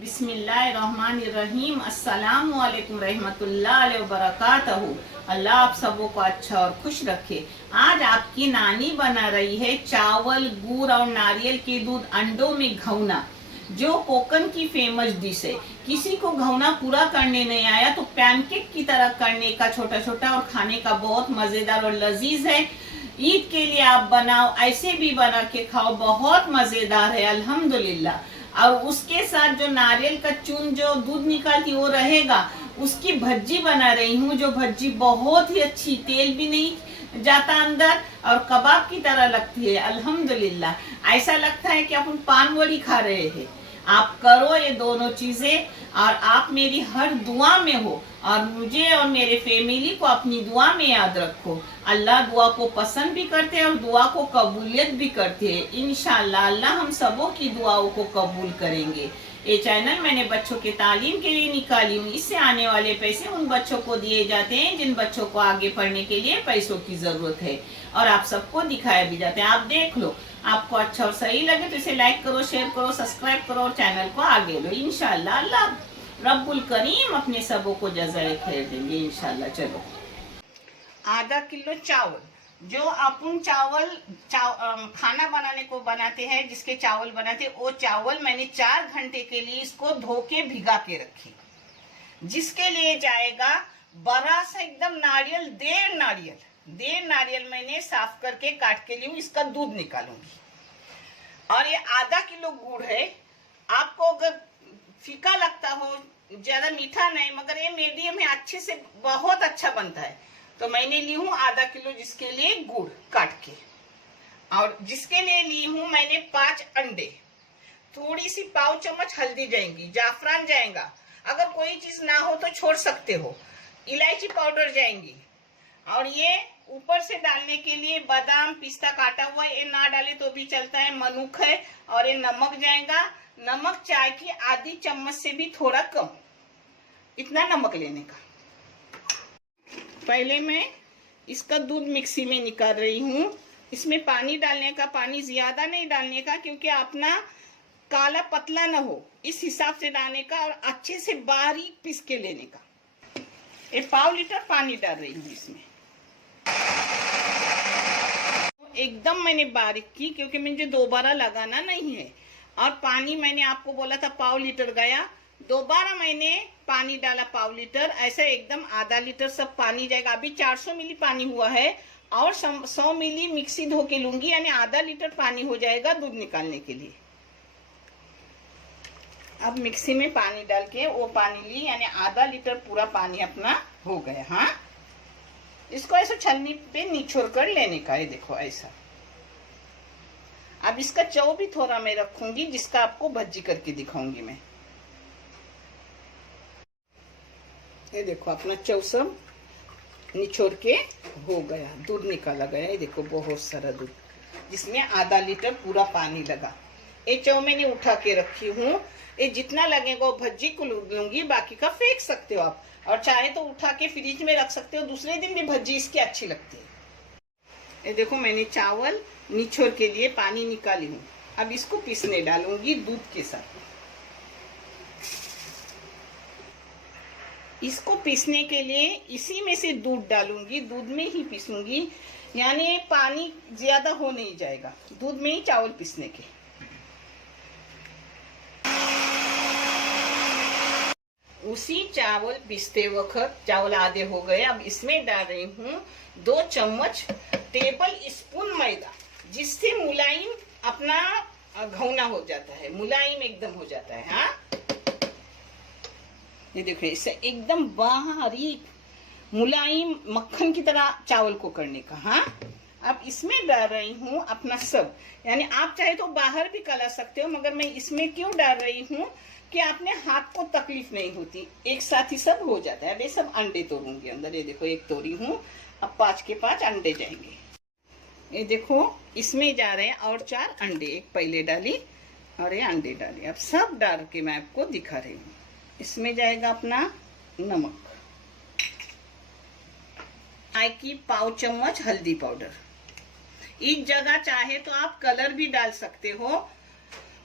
बिस्मिल्लाहिर्रहमानिर्रहीम। अस्सलामु अलैकुम रहमतुल्लाहि व बरकातहू। अल्लाह आप सबों को अच्छा और खुश रखे। आज आपकी नानी बना रही है चावल, गुड़ और नारियल के दूध अंडों में घउना, जो कोकन की फेमस डिश है। किसी को घउना पूरा करने नहीं आया तो पैनकेक की तरह करने का, छोटा छोटा और खाने का बहुत मजेदार और लजीज है। ईद के लिए आप बनाओ, ऐसे भी बना के खाओ, बहुत मजेदार है अल्हम्दुलिल्लाह। और उसके साथ जो नारियल का चून जो दूध निकालती वो रहेगा, उसकी भज्जी बना रही हूँ, जो भज्जी बहुत ही अच्छी, तेल भी नहीं जाता अंदर और कबाब की तरह लगती है अल्हम्दुलिल्लाह। ऐसा लगता है कि अपन पान वड़ी खा रहे हैं। आप करो ये दोनों चीजें और आप मेरी हर दुआ में हो और मुझे और मेरे फैमिली को अपनी दुआ में याद रखो। अल्लाह दुआ को पसंद भी करते हैं और दुआ को कबूलियत भी करते हैं। इंशाअल्लाह अल्लाह हम सबों की दुआओं को कबूल करेंगे। ये चैनल मैंने बच्चों के तालीम के लिए निकाली हूँ। इससे आने वाले पैसे उन बच्चों को दिए जाते हैं जिन बच्चों को आगे पढ़ने के लिए पैसों की जरूरत है, और आप सबको दिखाया भी जाते हैं। आप देख लो, आपको अच्छा और सही लगे तो इसे लाइक करो, शेयर करो, सब्सक्राइब करो और चैनल को आगे लो। इंशाअल्लाह अल्लाह रब्बुल करीम अपने सबों को जज़ाए खैर देंगे इंशाअल्लाह। चलो, आधा किलो चावल, जो अपन खाना बनाने को बनाते हैं, जिसके चावल बनाते हैं, वो चावल मैंने 4 घंटे के लिए इसको धो के भिगा के रखी। जिसके लिए जाएगा बड़ा सा एकदम नारियल, 1.5 नारियल मैंने साफ करके काट के ली, इसका दूध निकालूंगी। और ये आधा किलो गुड़ है। आपको अगर फीका लगता हो, ज्यादा मीठा नहीं, मगर ये मीडियम है, अच्छे से बहुत अच्छा बनता है, तो मैंने ली हूँ आधा किलो, जिसके लिए गुड़ काट के। और जिसके लिए ली हूँ मैंने 5 अंडे, थोड़ी सी पाव चम्मच हल्दी जाएंगी, जाफरान जाएगा, अगर कोई चीज ना हो तो छोड़ सकते हो, इलायची पाउडर जाएंगी। और ये ऊपर से डालने के लिए बादाम पिस्ता काटा हुआ, ये ना डाले तो भी चलता है, मनुख है। और ये नमक जाएगा, नमक चाय की आधी चम्मच से भी थोड़ा कम, इतना नमक लेने का। पहले मैं इसका दूध मिक्सी में निकाल रही हूँ। इसमें पानी डालने का, पानी ज्यादा नहीं डालने का, क्योंकि अपना काला पतला ना हो, इस हिसाब से डालने का, और अच्छे से बारीक पीस के लेने का। ये पाव लीटर पानी डाल रही हूँ इसमें, एकदम मैंने बारीक की, क्योंकि मुझे दोबारा लगाना नहीं है। और पानी मैंने आपको बोला था पाव लीटर गया, दोबारा मैंने पानी डाला पाव लीटर, ऐसा एकदम आधा लीटर सब पानी जाएगा। अभी 400 मिली पानी हुआ है और 100 मिली मिक्सी धो के लूंगी, यानी आधा लीटर पानी हो जाएगा दूध निकालने के लिए। अब मिक्सी में पानी डाल के वो पानी ली, यानी आधा लीटर पूरा पानी अपना हो गया। हाँ, इसको ऐसा छलनी पे निचोड़ कर लेने का है, देखो ऐसा। अब इसका चौ भी थोड़ा मैं रखूंगी, जिसका आपको भज्जी करके दिखाऊंगी मैं। ये देखो अपना चौ सब निचोड़ के हो गया, दूध निकाला गया। ये देखो बहुत सारा दूध, जिसमें आधा लीटर पूरा पानी लगा। ये चौ मैंने उठा के रखी हूँ। ये जितना लगेगा वो भज्जी को लूंगी, बाकी का फेंक सकते हो आप, और चाहे तो उठा के फ्रिज में रख सकते हो, दूसरे दिन भी भज्जी इसकी अच्छी लगती है। ये देखो मैंने चावल निचोड़ के लिए पानी निकाली हूँ। अब इसको पीसने डालूंगी दूध के साथ। इसको पीसने के लिए इसी में से दूध डालूंगी, दूध में ही पीसूंगी, यानी पानी ज्यादा हो नहीं जाएगा, दूध में ही चावल पीसने के। उसी चावल पीसते वक्त चावल आधे हो गए। अब इसमें डाल रही हूँ 2 चम्मच टेबल स्पून मैदा, जिससे मुलायम अपना घउना हो जाता है, मुलायम एकदम हो जाता है। हाँ, ये देखो इसे एकदम बारीक मुलायम मक्खन की तरह चावल को करने का। हाँ, अब इसमें डाल रही हूँ अपना सब, यानी आप चाहे तो बाहर भी कला सकते हो, मगर मैं इसमें क्यों डाल रही हूँ कि अपने हाथ को तकलीफ नहीं होती, एक साथ ही सब हो जाता है। अब ये सब अंडे तोड़ूंगी अंदर। ये देखो एक तोड़ी हूँ, अब 5 के 5 अंडे जाएंगे। ये देखो इसमें जा रहे हैं और 4 अंडे, एक पहले डाली और ये अंडे डाली। अब सब डाल के मैं आपको दिखा रही हूँ। इसमें जाएगा अपना नमक, चाय की पाव चम्मच हल्दी पाउडर। इस जगह चाहे तो आप कलर भी डाल सकते हो,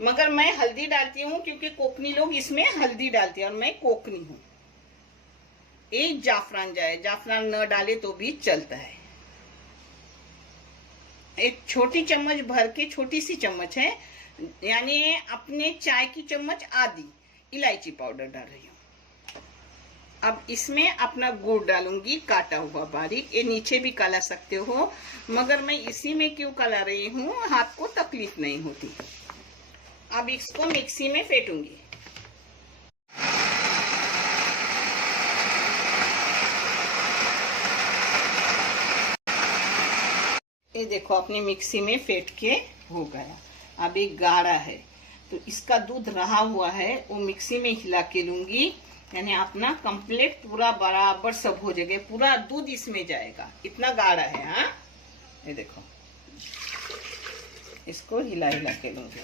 मगर मैं हल्दी डालती हूँ क्योंकि कोकनी लोग इसमें हल्दी डालते हैं और मैं कोकनी हूँ। एक जाफरान जाए, जाफरान न डाले तो भी चलता है। एक छोटी चम्मच भर के, छोटी सी चम्मच है, यानी अपने चाय की चम्मच आधी इलायची पाउडर डाल रही हूँ। अब इसमें अपना गुड़ डालूंगी काटा हुआ बारीक। ये नीचे भी काला सकते हो, मगर मैं इसी में क्यों काला रही हूँ, हाथ को तकलीफ नहीं होती। अब इसको मिक्सी में फेंटूंगी। ये देखो अपनी मिक्सी में फेंट के हो गया। अब एक गाढ़ा है तो इसका दूध रहा हुआ है वो मिक्सी में हिला के लूंगी, यानी अपना कंप्लीट पूरा बराबर सब हो जाएगा, पूरा दूध इसमें जाएगा। इतना गाढ़ा है। हाँ, ये देखो इसको हिला हिला के लूंगी।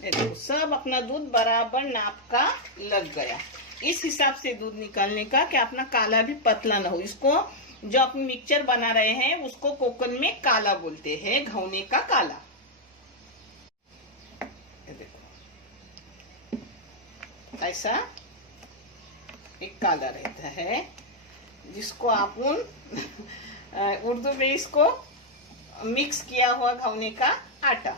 ये देखो सब अपना दूध बराबर नाप का लग गया। इस हिसाब से दूध निकालने का कि अपना काला भी पतला ना हो। इसको जो अपन मिक्सचर बना रहे हैं उसको कोकन में काला बोलते हैं, घौने का काला। ये देखो ऐसा एक काला रहता है जिसको अपन उर्दू में इसको मिक्स किया हुआ घौने का आटा।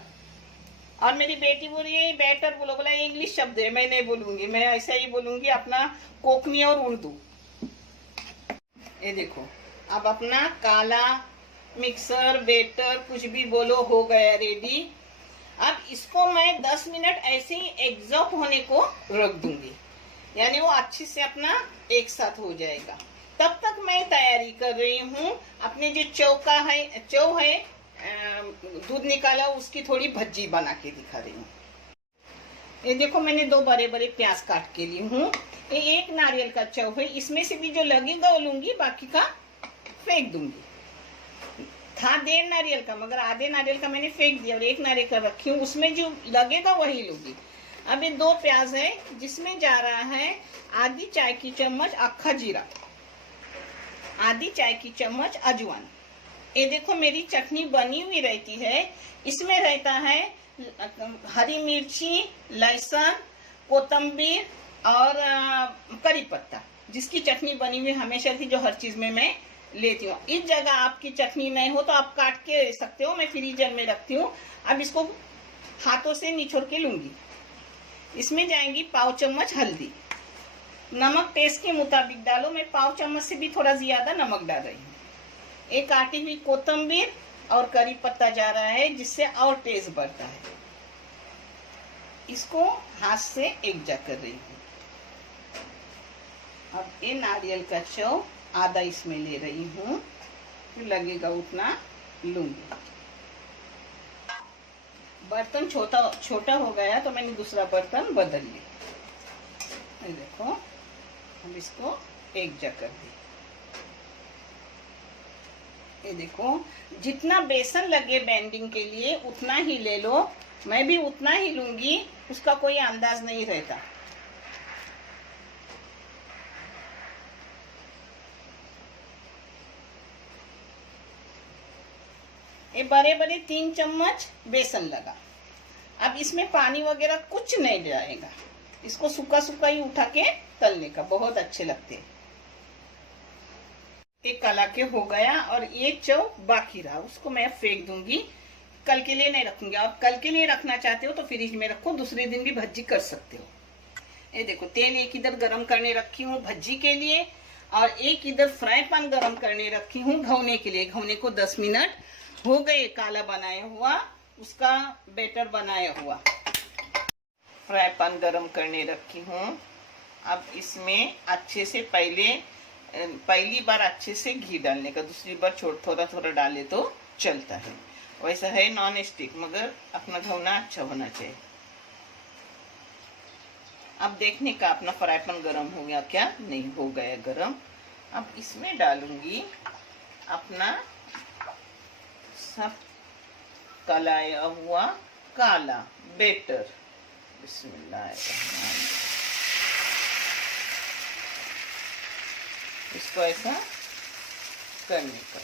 और मेरी बेटी बोल रही है बैटर बोलो, बोला इंग्लिश शब्द है, मैं नहीं बोलूंगी, मैं ऐसा ही बोलूंगी अपना कोकनी और उर्दू। ये देखो अब अपना काला मिक्सर बैटर कुछ भी बोलो हो गया रेडी। अब इसको मैं 10 मिनट ऐसे ही एग्जॉस्ट होने को रख दूंगी, यानी वो अच्छे से अपना एक साथ हो जाएगा। तब तक मैं तैयारी कर रही हूँ अपने जो चौ है दूध निकाला उसकी थोड़ी भज्जी बना के दिखा रही हूँ। ये देखो मैंने 2 बड़े बड़े प्याज काट के ली हूँ। ये एक नारियल का चौ है, इसमें से भी जो लगेगा वो लूंगी, बाकी का फेंक दूंगी। था 1.5 नारियल का, मगर आधे नारियल का मैंने फेंक दिया और 1 नारियल का रखी हूँ, उसमें जो लगेगा वही लूंगी। अब ये 2 प्याज है जिसमें जा रहा है आधी चाय की चम्मच अक्खा जीरा, आधी चाय की चम्मच अजवाइन। ये देखो मेरी चटनी बनी हुई रहती है, इसमें रहता है हरी मिर्ची, लहसुन, कोतंबीर और करी पत्ता, जिसकी चटनी बनी हुई हमेशा थी, जो हर चीज में मैं लेती हूँ। इस जगह आपकी चटनी नहीं हो तो आप काट के ले सकते हो, मैं फ्रीजर में रखती हूँ। अब इसको हाथों से निचोड़ के लूंगी। इसमें जाएंगी पाव चम्मच हल्दी, नमक टेस्ट के मुताबिक डालो, मैं पाव चम्मच से भी थोड़ा ज्यादा नमक डाल रही हूँ। एक काटी हुई कोतंबीर और करी पत्ता जा रहा है जिससे और टेस्ट बढ़ता है। इसको हाथ से एकजा कर रही हूँ। अब ये नारियल का चौ आधा इसमें ले रही हूँ, फिर लगेगा उतना लूंगी। बर्तन छोटा हो गया तो मैंने दूसरा बर्तन बदल लिया। ये देखो हम इसको एकजा कर दी। ये देखो जितना बेसन लगे बेंडिंग के लिए उतना ही ले लो, मैं भी उतना ही लूंगी, उसका कोई अंदाज नहीं रहता। ये बड़े बड़े 3 चम्मच बेसन लगा। अब इसमें पानी वगैरह कुछ नहीं जाएगा, इसको सूखा सूखा ही उठा के तलने का, बहुत अच्छे लगते हैं। एक काला के हो गया और ये चौ बाकी रहा, उसको मैं फेंक दूंगी, कल के लिए नहीं रखूंगी। आप कल के लिए रखना चाहते हो तो फ्रिज में रखो, दूसरे दिन भी भज्जी कर सकते हो। ये देखो तेल एक इधर गरम करने रखी हूँ भज्जी के लिए, और एक इधर फ्राई पैन गरम करने रखी हूँ घौने के लिए। घौने को 10 मिनट हो गए काला बनाया हुआ, उसका बैटर बनाया हुआ। फ्राई पैन गरम करने रखी हूँ। अब इसमें अच्छे से पहली बार अच्छे से घी डालने का, दूसरी बार थोड़ा थोड़ा डाले तो चलता है। वैसा है नॉन स्टिक, मगर अपना घौना अच्छा होना चाहिए। अब देखने का अपना फ्राई पैन गरम हो गया क्या, नहीं हो गया गरम। अब इसमें डालूंगी अपना सब कलाया हुआ काला बैटर। बिस्मिल्लाह। इसको ऐसा करने का।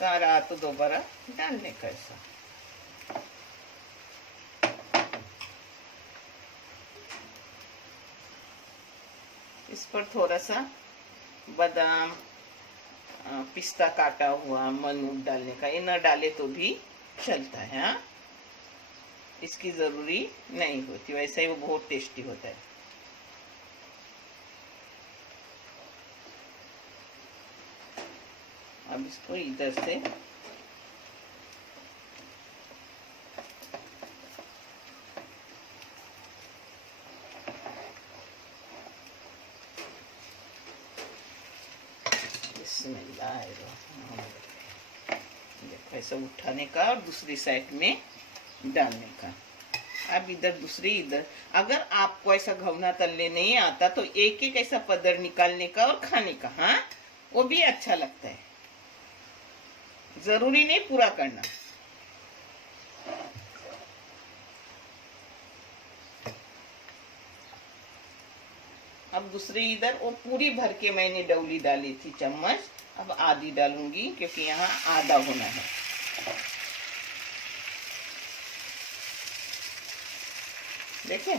कहाँ रहा तो दोबारा डालने का ऐसा। इस पर थोड़ा सा बादाम पिस्ता काटा हुआ अमूल डालने का। ये न डाले तो भी चलता है। हाँ, इसकी जरूरी नहीं होती, वैसे ही वो बहुत टेस्टी होता है। अब इसको इधर से देखो ऐसा उठाने का और दूसरी साइड में डालने का। अब इधर दूसरी इधर। अगर आपको ऐसा घवना तलने नहीं आता तो एक एक ऐसा पदर निकालने का और खाने का। हाँ, वो भी अच्छा लगता है, जरूरी नहीं पूरा करना। अब दूसरी इधर वो पूरी भर के मैंने डौली डाली थी चम्मच, अब आधी डालूंगी क्योंकि यहाँ आधा होना है। देखें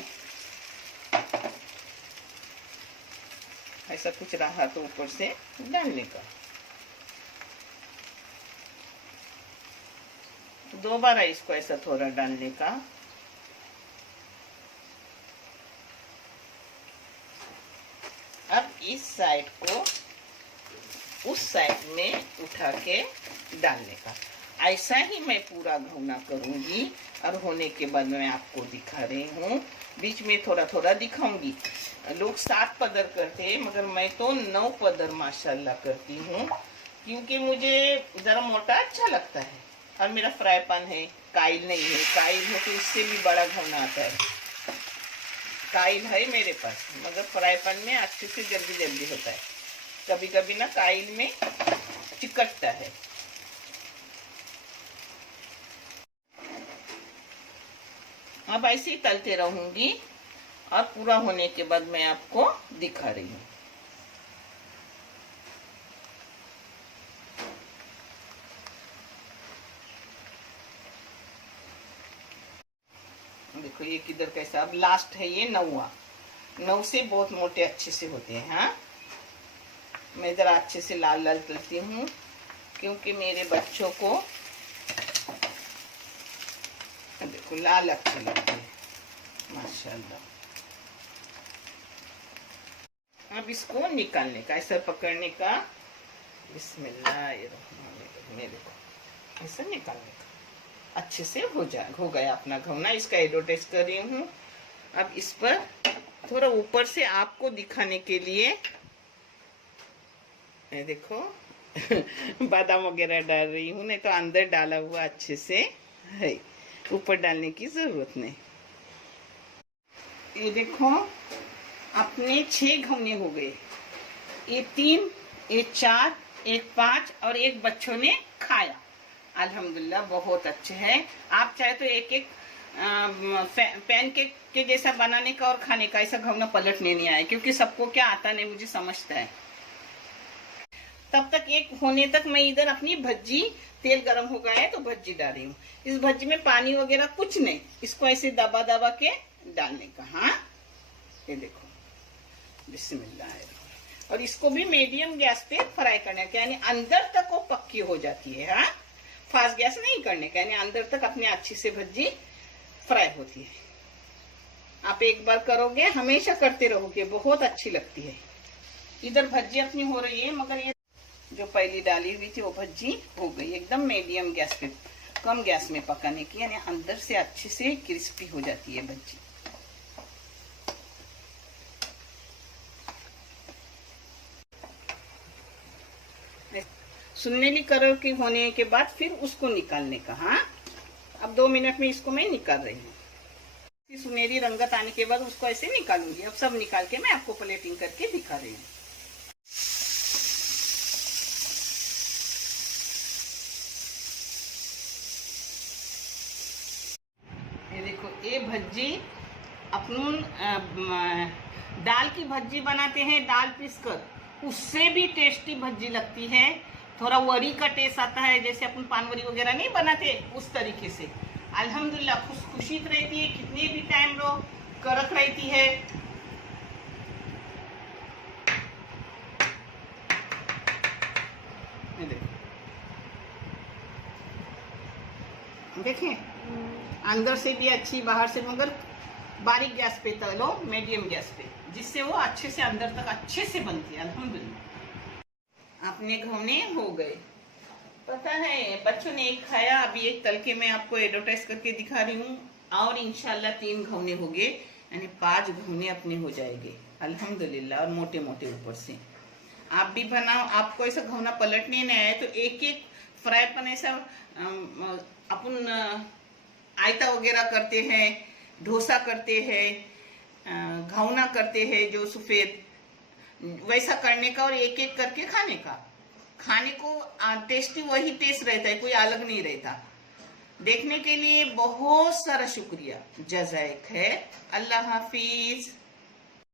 ऐसा कुछ रहा तो ऊपर से डालने का। दोबारा इसको ऐसा थोड़ा डालने का। अब इस साइड को उस साइड में उठा के डालने का। ऐसा ही मैं पूरा घुना करूंगी और होने के बाद मैं आपको दिखा रही हूँ। बीच में थोड़ा थोड़ा दिखाऊंगी। लोग 7 पदर करते हैं मगर मैं तो 9 पदर माशाल्लाह करती हूँ, क्योंकि मुझे जरा मोटा अच्छा लगता है। और मेरा फ्राई पैन है, काइल नहीं है। काइल हो तो इससे भी बड़ा घुना आता है। काइल है मेरे पास मगर फ्राई पैन में अच्छे से जल्दी जल्दी होता है। कभी कभी ना काइल में चिकटता है। अब ऐसे ही तलते रहूंगी और पूरा होने के बाद मैं आपको दिखा रही हूँ। देखो ये किधर कैसा। अब लास्ट है ये 9 से बहुत मोटे अच्छे से होते हैं। हाँ, मैं जरा अच्छे से लाल लाल तलती हूँ क्योंकि मेरे बच्चों को देखो लाल अच्छे लगते हैं माशाल्लाह। अब इसको निकालने का, ऐसा पकड़ने का। बिस्मिल्लाहिर्रहमानिर्रहीम। देखो ऐसा निकालने का। अच्छे से हो गया अपना घुना। इसका एडवर्टाइज कर रही हूँ। अब इस पर थोड़ा ऊपर से आपको दिखाने के लिए देखो बादाम वगैरह डाल रही हूँ, नहीं तो अंदर डाला हुआ अच्छे से है, ऊपर डालने की जरूरत नहीं। ये देखो अपने 6 घुने हो गए। ये 3, ये 4, एक 5 और एक बच्चों ने खाया। अल्हम्दुलिल्लाह बहुत अच्छे हैं। आप चाहे तो एक एक पैन केक के जैसा बनाने का और खाने का। ऐसा घुना पलटने नहीं आया क्योंकि सबको क्या आता नहीं, मुझे समझता है। तब तक एक होने तक मैं इधर अपनी भज्जी, तेल गरम हो गया है तो भज्जी डाल रही हूँ। इस भज्जी में पानी वगैरह कुछ नहीं, इसको ऐसे दबा दबा के डालने का। हाँ, ये देखो बिस्मिल्लाह। और इसको भी मीडियम गैस पे फ्राई करने का, यानी अंदर तक वो पक्की हो जाती है। हाँ, फास्ट गैस नहीं करने का, यानी अंदर तक अपने अच्छी से भज्जी फ्राई होती है। आप एक बार करोगे हमेशा करते रहोगे, बहुत अच्छी लगती है। इधर भज्जी अपनी हो रही है मगर ये जो पहली डाली हुई थी वो भज्जी हो गई। एकदम मीडियम गैस पे, कम गैस में पकाने की, यानी अंदर से अच्छे से क्रिस्पी हो जाती है भज्जी। सुनहरी कलर के होने के बाद फिर उसको निकालने का। हाँ, अब 2 मिनट में इसको मैं निकाल रही हूँ। सुनहरी रंगत आने के बाद उसको ऐसे निकालूंगी। अब सब निकाल के मैं आपको प्लेटिंग करके दिखा रही हूँ। ये देखो ये भज्जी अपन दाल की भज्जी बनाते हैं दाल पीस कर, उससे भी टेस्टी भज्जी लगती है। थोड़ा वड़ी का टेस्ट आता है, जैसे अपन पानवड़ी वगैरह नहीं बनाते उस तरीके से। अल्हम्दुलिल्लाह खुशखुशीत रहती है, कितने भी टाइम रो कड़क रहती है। देखें अंदर से भी अच्छी, बाहर से, मगर बारीक गैस पे तलो, मीडियम गैस पे, जिससे वो अच्छे से अंदर तक अच्छे से बनती है। अल्हम्दुलिल्लाह अपने घवने हो गए। पता है बच्चों ने एक खाया, अभी एक तल के मैं आपको एडवर्टाइज करके दिखा रही हूँ, और इंशाल्लाह 3 घवने हो गए, यानी 5 घवने अपने हो जाएंगे अल्हम्दुलिल्लाह, और मोटे मोटे ऊपर से। आप भी बनाओ, आपको ऐसा घवना पलटने नहीं आए तो एक एक फ्राई पैन ऐसा अपन आयता वगैरह करते हैं, डोसा करते हैं, घवना करते हैं जो सफेद, वैसा करने का और एक एक करके खाने का। खाने को टेस्टी वही टेस्ट रहता है, कोई अलग नहीं रहता। देखने के लिए बहुत सारा शुक्रिया, जज़ाक खैर, अल्लाह हाफिज।